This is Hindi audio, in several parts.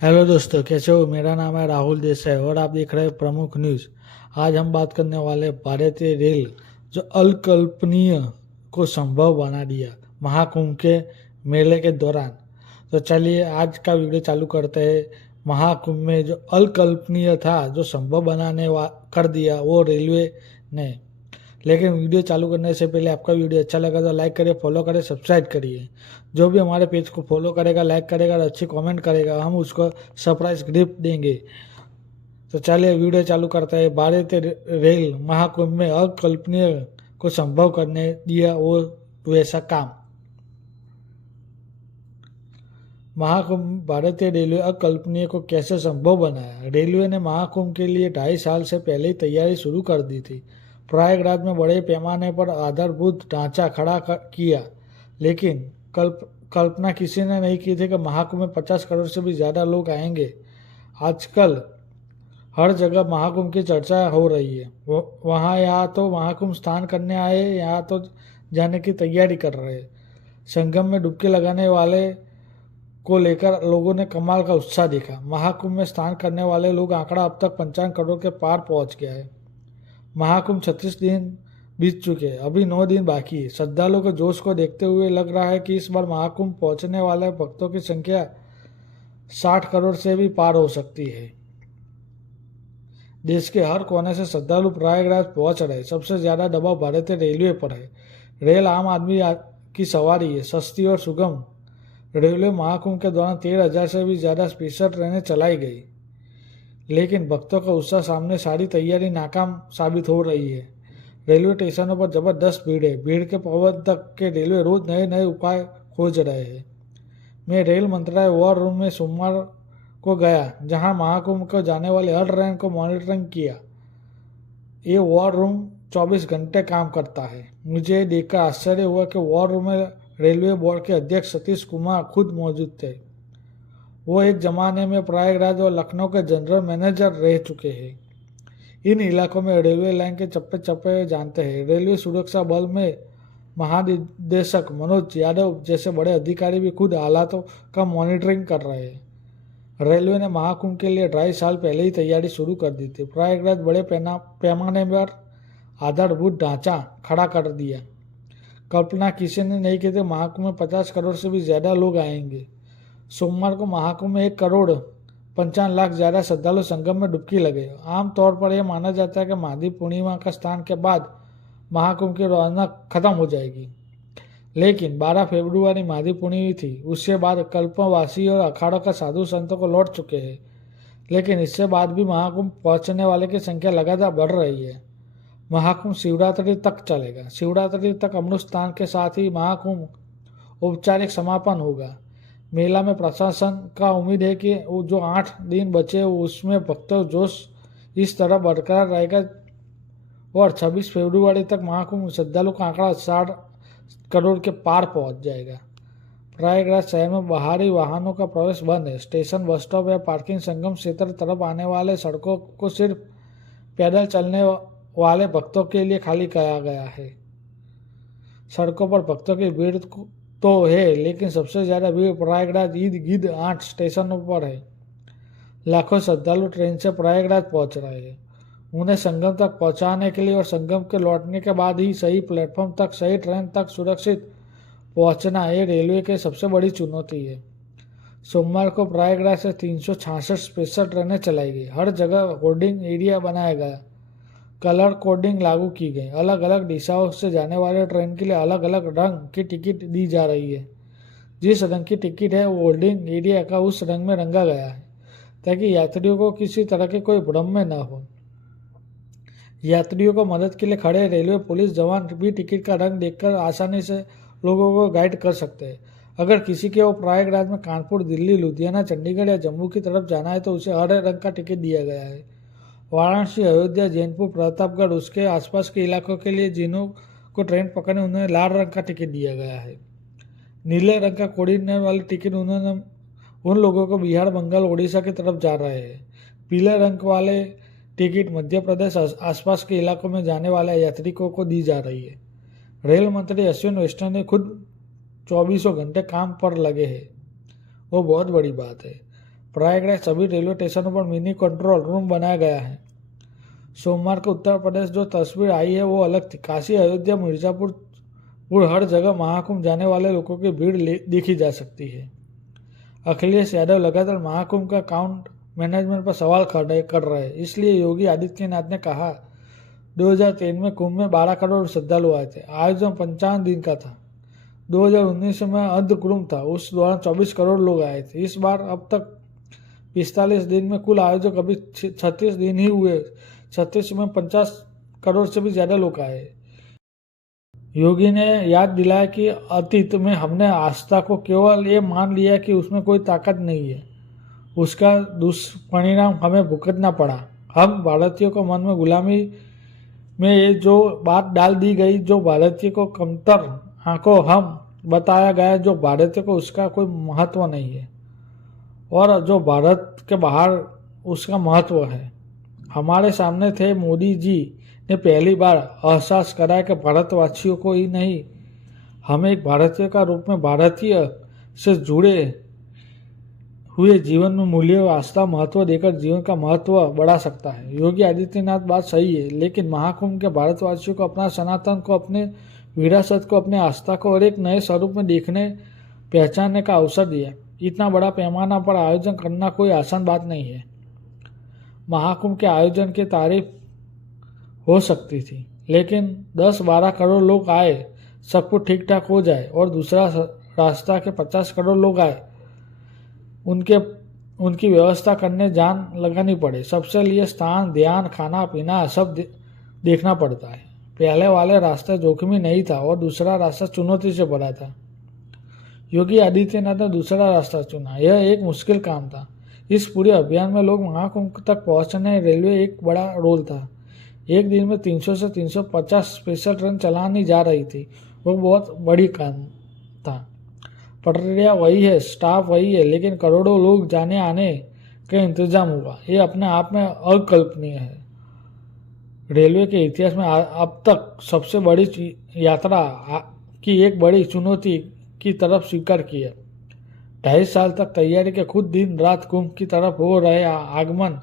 हेलो दोस्तों, कैसे हो। मेरा नाम है राहुल देसाई और आप देख रहे हैं प्रमुख न्यूज़। आज हम बात करने वाले भारतीय रेल जो अकल्पनीय को संभव बना दिया महाकुंभ के मेले के दौरान। तो चलिए आज का वीडियो चालू करते हैं। महाकुंभ में जो अकल्पनीय था जो संभव कर दिया वो रेलवे ने। लेकिन वीडियो चालू करने से पहले आपका वीडियो अच्छा लगा तो लाइक करिए, फॉलो करें, सब्सक्राइब करिए। जो भी हमारे पेज को फॉलो करेगा, लाइक करेगा और अच्छी कमेंट करेगा, हम उसको सरप्राइज गिफ्ट देंगे। तो चलिए वीडियो चालू करते हैं। भारतीय रेल महाकुंभ में अकल्पनीय को संभव करने दिया वो वैसा काम। महाकुंभ भारतीय रेलवे अकल्पनीय को कैसे संभव बनाया। रेलवे ने महाकुंभ के लिए 2.5 साल से पहले ही तैयारी शुरू कर दी थी। प्रयागराज में बड़े पैमाने पर आधारभूत ढांचा किया, लेकिन कल्पना किसी ने नहीं की थी कि महाकुंभ में 50 करोड़ से भी ज़्यादा लोग आएंगे। आजकल हर जगह महाकुंभ की चर्चा हो रही है। वहाँ या तो महाकुंभ स्नान करने आए या तो जाने की तैयारी कर रहे हैं। संगम में डुबकी लगाने वाले को लेकर लोगों ने कमाल का उत्साह दिखा। महाकुंभ में स्नान करने वाले लोग आंकड़ा अब तक 55 करोड़ के पार पहुंच गया है। महाकुंभ 36 दिन बीत चुके हैं, अभी 9 दिन बाकी है। श्रद्धालुओं के जोश को देखते हुए लग रहा है कि इस बार महाकुंभ पहुंचने वाले भक्तों की संख्या 60 करोड़ से भी पार हो सकती है। देश के हर कोने से श्रद्धालु प्रयागराज पहुंच रहे। सबसे ज्यादा दबाव भारतीय रेलवे पर है। रेल आम आदमी की सवारी है, सस्ती और सुगम। रेलवे महाकुंभ के दौरान 13,000 से भी ज्यादा स्पेशल ट्रेनें चलाई गई, लेकिन भक्तों का उत्साह सामने सारी तैयारी नाकाम साबित हो रही है। रेलवे स्टेशनों पर जबरदस्त भीड़ है। भीड़ के प्रबंधक के रेलवे रोज नए नए उपाय खोज रहे हैं। मैं रेल मंत्रालय वॉर रूम में सोमवार को गया, जहां महाकुंभ को जाने वाले हर ट्रेन को मॉनिटरिंग किया। ये वॉर रूम 24 घंटे काम करता है। मुझे देखकर आश्चर्य हुआ कि वॉर रूम में रेलवे बोर्ड के अध्यक्ष सतीश कुमार खुद मौजूद थे। वो एक जमाने में प्रयागराज और लखनऊ के जनरल मैनेजर रह चुके हैं। इन इलाकों में रेलवे लाइन के चप्पे चप्पे जानते हैं। रेलवे सुरक्षा बल में महानिदेशक मनोज यादव जैसे बड़े अधिकारी भी खुद हालातों का मॉनिटरिंग कर रहे हैं। रेलवे ने महाकुंभ के लिए 2.5 साल पहले ही तैयारी शुरू कर दी थी। प्रयागराज बड़े पैमाने पर आधारभूत ढांचा खड़ा कर दिया। कल्पना किसी ने नहीं की थी महाकुंभ में 50 करोड़ से भी ज्यादा लोग आएंगे। सोमवार को महाकुंभ में 1,55,00,000 ज्यादा श्रद्धालु संगम में डुबकी लगे। आमतौर पर यह माना जाता है कि माघी पूर्णिमा का स्नान के बाद महाकुंभ की रौनक खत्म हो जाएगी, लेकिन 12 फरवरी माघी पूर्णिमा थी। उसके बाद कल्पवासी और अखाड़ों का साधु संतों को लौट चुके हैं, लेकिन इससे बाद भी महाकुंभ पहुंचने वाले की संख्या लगातार बढ़ रही है। महाकुंभ शिवरात्रि तक चलेगा। शिवरात्रि तक अमृत स्नान के साथ ही महाकुंभ औपचारिक समापन होगा। मेला में प्रशासन का उम्मीद है कि वो जो 8 दिन बचे उसमें भक्तों जोश इस तरह बरकरार रहेगा और 26 फरवरी तक महाकुंभ श्रद्धालु का आंकड़ा 60 करोड़ के पार पहुंच जाएगा। प्रयागराज शहर में बाहरी वाहनों का प्रवेश बंद है। स्टेशन, बस स्टॉप या पार्किंग संगम क्षेत्र तरफ आने वाले सड़कों को सिर्फ पैदल चलने वाले भक्तों के लिए खाली किया गया है। सड़कों पर भक्तों की भीड़ तो है, लेकिन सबसे ज्यादा भीड़ प्रयागराज ईद 8 स्टेशनों पर है। लाखों श्रद्धालु ट्रेन से प्रयागराज पहुंच रहे हैं। उन्हें संगम तक पहुंचाने के लिए और संगम के लौटने के बाद ही सही प्लेटफॉर्म तक, सही ट्रेन तक सुरक्षित पहुंचना ये रेलवे की सबसे बड़ी चुनौती है। सोमवार को प्रयागराज से 366 स्पेशल ट्रेनें चलाई गई। हर जगह होर्डिंग एरिया बनाया गया, कलर कोडिंग लागू की गई। अलग अलग दिशाओं से जाने वाले ट्रेन के लिए अलग अलग रंग की टिकट दी जा रही है। जिस रंग की टिकट है वो होल्डिंग एरिया का उस रंग में रंगा गया है, ताकि यात्रियों को किसी तरह के कोई भ्रम में न हो। यात्रियों को मदद के लिए खड़े रेलवे पुलिस जवान भी टिकट का रंग देखकर आसानी से लोगों को गाइड कर सकते हैं। अगर किसी के वो प्रयागराज में कानपुर, दिल्ली, लुधियाना, चंडीगढ़ या जम्मू की तरफ जाना है तो उसे हरे रंग का टिकट दिया गया है। वाराणसी, अयोध्या, जैनपुर, प्रतापगढ़ उसके आसपास के इलाकों के लिए जिन्हों को ट्रेन पकड़ने उन्हें लाल रंग का टिकट दिया गया है। नीले रंग का कोडिंग वाले टिकट उन्होंने उन लोगों को बिहार, बंगाल, उड़ीसा की तरफ जा रहे हैं। पीले रंग वाले टिकट मध्य प्रदेश आसपास के इलाकों में जाने वाले यात्रिकों को दी जा रही है। रेल मंत्री अश्विन वैष्णव ने खुद 24 घंटे काम पर लगे हैं। वो बहुत बड़ी बात है। प्रयागराज सभी रेलवे स्टेशनों पर मिनी कंट्रोल रूम बनाया गया है। सोमवार को उत्तर प्रदेश जो तस्वीर आई है वो अलग थी। काशी, अयोध्या, मिर्जापुर हर जगह महाकुंभ जाने वाले लोगों की भीड़ देखी जा सकती है। अखिलेश यादव लगातार महाकुंभ का काउंट मैनेजमेंट पर सवाल खड़े कर रहे हैं। इसलिए योगी आदित्यनाथ ने कहा 2003 में कुंभ में 12 करोड़ श्रद्धालु आए थे। आयोजन 55 दिन का था। 2019 में अर्धकुंभ था, उस दौरान 24 करोड़ लोग आए थे। इस बार अब तक 45 दिन में कुल आयोजक अभी 36 दिन ही हुए। 36 में 50 करोड़ से भी ज्यादा लोग आए। योगी ने याद दिलाया कि अतीत में हमने आस्था को केवल ये मान लिया कि उसमें कोई ताकत नहीं है, उसका दुष्परिणाम हमें भुगतना पड़ा। हम भारतीयों को मन में गुलामी में ये जो बात डाल दी गई, जो भारतीय को कमतर आंखों हम बताया गया, जो भारतीय को उसका कोई महत्व नहीं है और जो भारत के बाहर उसका महत्व है। हमारे सामने थे मोदी जी ने पहली बार एहसास कराया कि भारतवासियों को ही नहीं, हमें एक भारतीय का रूप में भारतीय से जुड़े हुए जीवन में मूल्य, आस्था, महत्व देकर जीवन का महत्व बढ़ा सकता है। योगी आदित्यनाथ बात सही है, लेकिन महाकुंभ के भारतवासियों को अपना सनातन को, अपने विरासत को, अपने आस्था को और एक नए स्वरूप में देखने पहचानने का अवसर दिया। इतना बड़ा पैमाना पर आयोजन करना कोई आसान बात नहीं है। महाकुंभ के आयोजन की तारीफ हो सकती थी, लेकिन 10-12 करोड़ लोग आए, सब कुछ ठीक ठाक हो जाए और दूसरा रास्ता के 50 करोड़ लोग आए, उनकी व्यवस्था करने जान लगानी पड़े। सबसे लिए स्थान, ध्यान, खाना पीना सब देखना पड़ता है। पहले वाले रास्ता जोखिमी नहीं था और दूसरा रास्ता चुनौती से भरा था। योगी आदित्यनाथ ने दूसरा रास्ता चुना। यह एक मुश्किल काम था। इस पूरे अभियान में लोग महाकुंभ तक पहुंचने रेलवे एक बड़ा रोल था। एक दिन में 300 से 350 स्पेशल ट्रेन चलानी जा रही थी, वो बहुत बड़ी काम था। पटरियाँ वही है, स्टाफ वही है, लेकिन करोड़ों लोग जाने आने का इंतजाम हुआ। ये अपने आप में अकल्पनीय है। रेलवे के इतिहास में अब तक सबसे बड़ी यात्रा की एक बड़ी चुनौती की तरफ स्वीकार की है। 2.5 साल तक तैयारी के खुद दिन रात कुंभ की तरफ हो रहे आगमन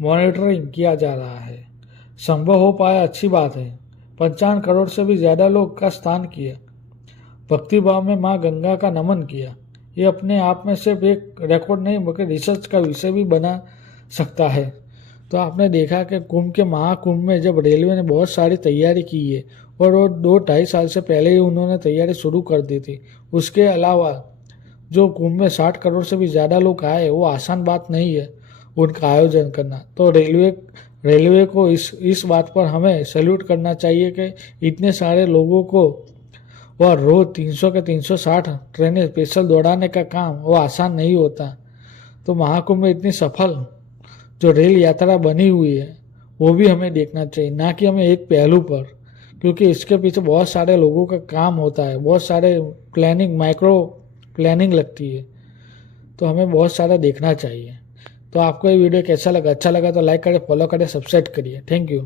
मॉनिटरिंग किया जा रहा है। संभव हो पाया अच्छी बात है। 55 करोड़ से भी ज्यादा लोग का स्थान किया, भक्ति भाव में मां गंगा का नमन किया। ये अपने आप में सिर्फ एक रिकॉर्ड नहीं बल्कि रिसर्च का विषय भी बना सकता है। तो आपने देखा कि कुंभ के महाकुंभ में जब रेलवे ने बहुत सारी तैयारी की है और वो 2-2.5 साल से पहले ही उन्होंने तैयारी शुरू कर दी थी। उसके अलावा जो कुंभ में 60 करोड़ से भी ज़्यादा लोग आए, वो आसान बात नहीं है उनका आयोजन करना। तो रेलवे को इस बात पर हमें सैल्यूट करना चाहिए कि इतने सारे लोगों को और रोज 300 के 360 ट्रेनें स्पेशल दौड़ाने का काम वो आसान नहीं होता। तो महाकुंभ में इतनी सफल जो रेल यात्रा बनी हुई है वो भी हमें देखना चाहिए, ना कि हमें एक पहलू पर, क्योंकि इसके पीछे बहुत सारे लोगों का काम होता है, बहुत सारे प्लानिंग, माइक्रो प्लानिंग लगती है। तो हमें बहुत सारा देखना चाहिए। तो आपको ये वीडियो कैसा लगा? अच्छा लगा तो लाइक करें, फॉलो करें, सब्सक्राइब करिए। Thank you.